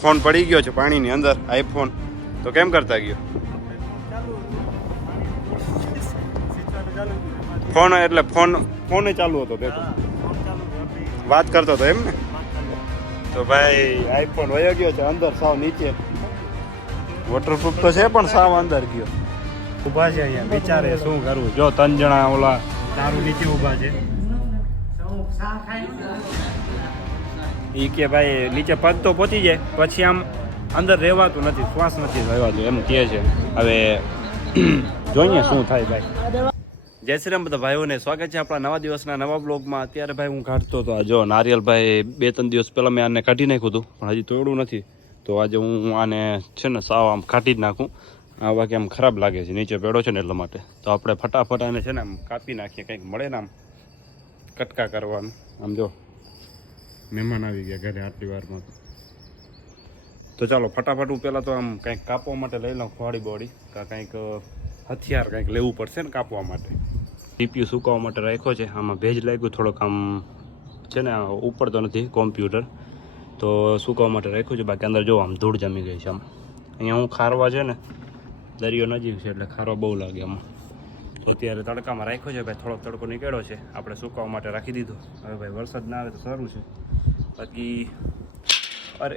Phone પડી ગયો છે પાણીની અંદર, આઈફોન. તો કેમ કરતા ગયો ફોન? એટલે ફોને ચાલુ હતો ભેગો, વાત કરતો હતો એમ ને? તો ભાઈ આઈફોન વયો ગયો છે અંદર, સાવ નીચે. વોટરપ્રૂફ તો છે પણ સાવ અંદર ગયો. ઊભા છે અહીંયા, વિચારે શું કરવું. જો 3 જણા ઓલા દારૂ નીચે ઊભા છે. ઈ કે ભાઈ નીચે પગ તો પહોંચી જાય, પછી આમ અંદર રહેવાતું નથી, શ્વાસ નથી રહેવાતું એમ કહે છે. હવે જોઈએ શું થાય ભાઈ. જય શ્રી રામ બધા ભાઈઓને, સ્વાગત છે આપણા નવા દિવસના નવા બ્લોગમાં. અત્યારે ભાઈ હું કાઢતો હતો, જો નારિયેલ ભાઈ 2-3 દિવસ પહેલાં મેં આને કાઢી નાખ્યું હતું, પણ હજી તોડવું નથી. તો આજે હું આને છે ને સાવ આમ કાઢી જ નાખું. આ વાગે આમ ખરાબ લાગે છે, નીચે પેડો છે ને એટલા માટે. તો આપણે ફટાફટ આને છે ને આમ કાપી નાખીએ, કંઈક મળે ને આમ કટકા કરવાનું. આમ જો મહેમાન આવી ગયા ઘરે આટલી વારમાં. તો ચાલો ફટાફટ હું પહેલાં તો આમ કંઈક કાપવા માટે લઈ લઉં, ખોડી બોડી કંઈક હથિયાર કંઈક લેવું પડશે ને કાપવા માટે. સીપીયુ સુકાવવા માટે રાખ્યો છે. આમાં ભેજ લાગ્યું થોડોક, આમ છે ને ઉપર તો નથી કોમ્પ્યુટર, તો સુકાવવા માટે રાખ્યું છે. બાકી અંદર જો આમ ધૂળ જમી ગઈ છે. આમ અહીંયા હું ખારવા છે ને, દરિયો નજીક છે એટલે ખારવા બહુ લાગે આમાં. તો અત્યારે તડકામાં રાખ્યો છે ભાઈ, થોડોક તડકો નીકળ્યો છે, આપણે સુકાવવા માટે રાખી દીધો. હવે ભાઈ વરસાદ ના આવે તો સારું છે. બાકી અરે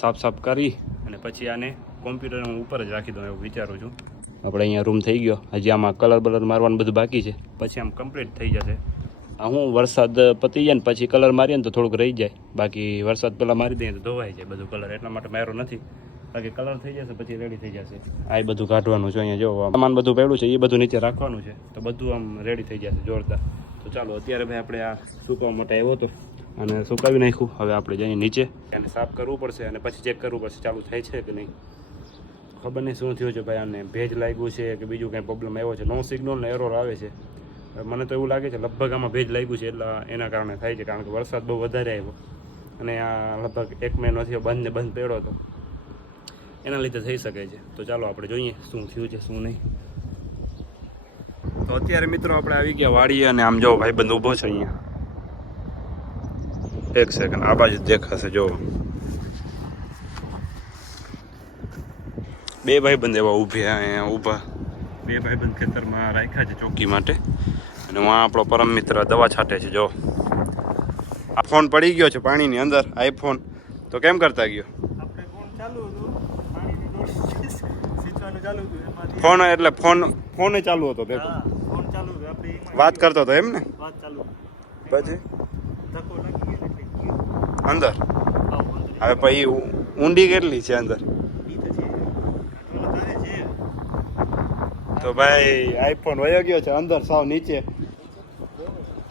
સાફ કરી અને પછી આને કોમ્પ્યુટર હું ઉપર જ રાખી દઉં એવું વિચારું છું. આપણે અહીંયા રૂમ થઈ ગયો. હજી આમાં કલર મારવાનું બધું બાકી છે, પછી આમ કમ્પ્લીટ થઈ જશે. આ હું વરસાદ પતી જાય ને પછી કલર મારીએ ને તો થોડુંક રહી જાય. બાકી વરસાદ પહેલાં મારી દઈએ તો ધોવાઈ જાય બધું કલર, એટલા માટે માર્યો નથી. બાકી કલર થઈ જશે પછી રેડી થઈ જશે. આ બધું કાઢવાનું છે. અહીંયા જો સામાન બધું પડ્યું છે એ બધું નીચે રાખવાનું છે, તો બધું આમ રેડી થઈ જશે જોરદાર. તો ચાલો અત્યારે ભાઈ આપણે આ સુકવવા માટે આવ્યો હતો અને સુકાવી નાખ્યું. હવે આપણે જઈએ નીચે, એને સાફ કરવું પડશે અને પછી ચેક કરવું પડશે ચાલુ થાય છે કે નહીં. ખબર નહીં શું થયું છે ભાઈ, આને ભેજ લાગ્યું છે કે બીજું કંઈ પ્રોબ્લેમ આવ્યો છે. નો સિગ્નલ ને એરર આવે છે. મને તો એવું લાગે છે લગભગ આમાં ભેજ લાગ્યું છે, એટલે એના કારણે થાય છે. કારણ કે વરસાદ બહુ વધારે આવ્યો અને આ લગભગ 1 મહિનો થયો બંધ પડ્યો હતો, એના લીધે થઈ શકે છે. તો ચાલો આપણે જોઈએ શું થયું છે શું નહીં. તો અત્યારે મિત્રો આપણે આવી ગયા વાડીએ અને આમ જો ભાઈ બંધ ઊભો છે અહીંયા. 1 સેકન્ડ, આ બાજુ દેખાશે જો. 2 ભાઈબંધ એવા ઊભા અહીંયા ઊભા. 2 ભાઈબંધ ખેતરમાં રાખ્યા છે ચોકી માટે. અને હું આપણો પરમ મિત્ર દવા છાંટે છે. જો આ ફોન પડી ગયો છે પાણીની અંદર, આઈફોન. તો કેમ કરતા ગયો ફોન? એટલે ફોને ચાલુ હતો ભેગો, વાત કરતો હતો એમ ને? પછી અંદર હવે પછી ઊંડી કેટલી છે અંદર? તો ભાઈ આઈફોન વયો ગયો છે અંદર સાવ નીચે.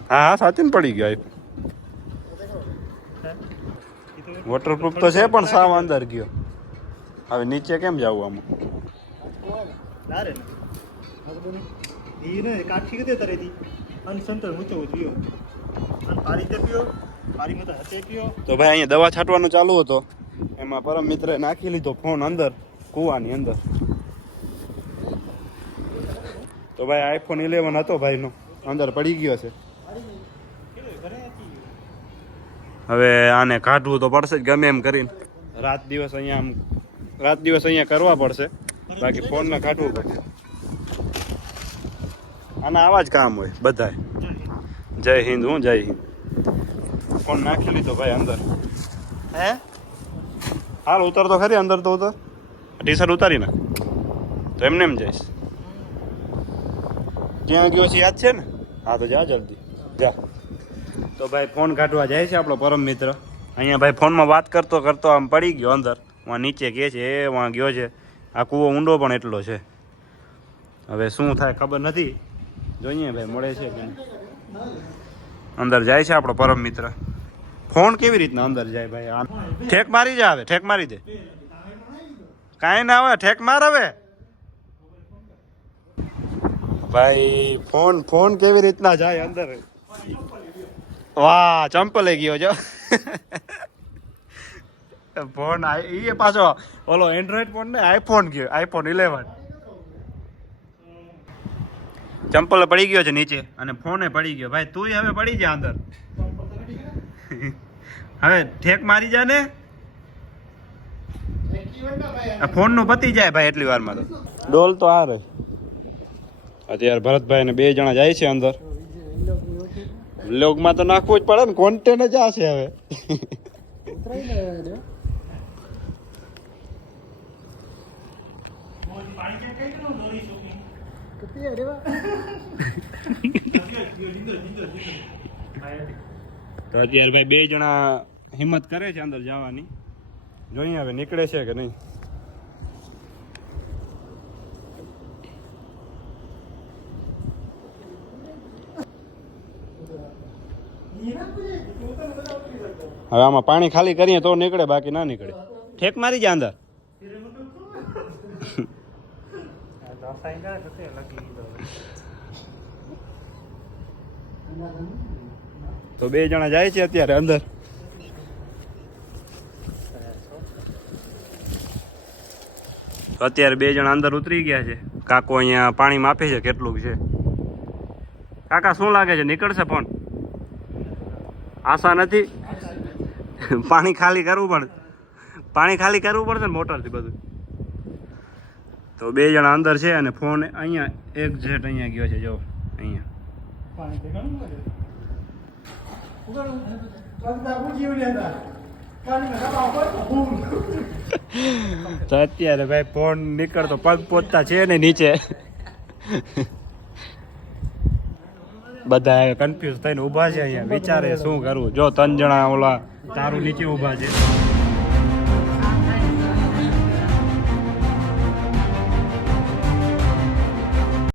હા સાચી ને પડી ગયો આઈફોન. વોટરપ્રૂફ તો છે પણ સાવ અંદર ગયો. હવે નીચે કેમ જવું આમાં? તો ભાઈ અહીંયા દવા છાંટવાનું ચાલુ હતો, એમાં પરમ મિત્રે નાખી લીધો ફોન અંદર કૂવાની અંદર. તો ભાઈ આઈફોન 11 હતો ભાઈનો, અંદર પડી ગયો છે. હવે આને કાઢવું તો પડશે જ ગમે એમ કરીને. રાત દિવસ અહીંયા કરવા પડશે, બાકી ફોનને કાઢવું પડશે. આના આવા જ કામ હોય બધાય. જય હિન્દ. હું જય હિન્દ. ફોન નાખી લીધો ભાઈ અંદર. હે હાલ ઉતર તો ખરી અંદર, તો ઉતર. ટી શર્ટ ઉતારી નાખ તો એમને એમ જઈશ. ક્યાં ગયો છે યાદ છે ને? હા તો જા જલ્દી જા. તો ભાઈ ફોન કાઢવા જાય છે આપણો પરમ મિત્ર. અહીંયા ભાઈ ફોનમાં વાત કરતો આમ પડી ગયો અંદર. વાં નીચે કહે છે એ વાં ગયો છે. આ કૂવો ઊંડો પણ એટલો છે. હવે શું થાય ખબર નથી, જોઈએ ભાઈ મળે છે કે નહીં. અંદર જાય છે આપણો પરમ મિત્ર. ફોન કેવી રીતના અંદર જાય ભાઈ? આ ઠેક મારી જાય. હવે ઠેક મારી દે, કાંઈ ના આવે, ઠેક માર. હવે ભાઈ ફોન કેવી રીતના જાય અંદર? વાહ ચંપલે ગયો જો. ફોન એ પાછો ઓલો એન્ડ્રોઈડ ફોન ને આઈફોન ગયો, આઈફોન 11. ચંપલ પડી ગયો છે નીચે અને ફોને પડી ગયો. ભાઈ તું હવે પડી જા અંદર. હવે ઠેક મારી જા ને ફોન નું પતી જાય ભાઈ એટલી વારમાં તો ડોલ તો આ રહી અત્યારે ભરતભાઈ ને 2 જણા જાય છે અંદર વ્લોગમાં તો નાખવું જ પડે ને કોન્ટેન્ટ જ આ છે હવે તો અત્યારે ભાઈ 2 જણા હિંમત કરે છે અંદર જવાની જોઈએ હવે નીકળે છે કે નહીં હવે આમાં પાણી ખાલી કરીએ તો નીકળે બાકી ના નીકળે ઠેક મારી જાય અંદર તો 2 જણા જાય છે અત્યારે અંદર તો અત્યારે 2 જણા અંદર ઉતરી ગયા છે કાકો અહીંયા પાણી માપે છે કેટલું છે કાકા શું લાગે છે નીકળશે ફોન આશા નથી પાણી ખાલી કરવું પડશે ને મોટરથી બધું તો 2 જણા અંદર છે અને ફોન અહીંયા એક જેટ અહીંયા ગયો છે જો અહીંયા તો અત્યારે ભાઈ ફોન નીકળતો પગ પોચતા છે ને નીચે બધા કન્ફ્યુઝ થઈને ઊભા છે અહીંયા વિચારે શું કરવું જો 3 જણા ઓલા તારું નીચે ઊભા છે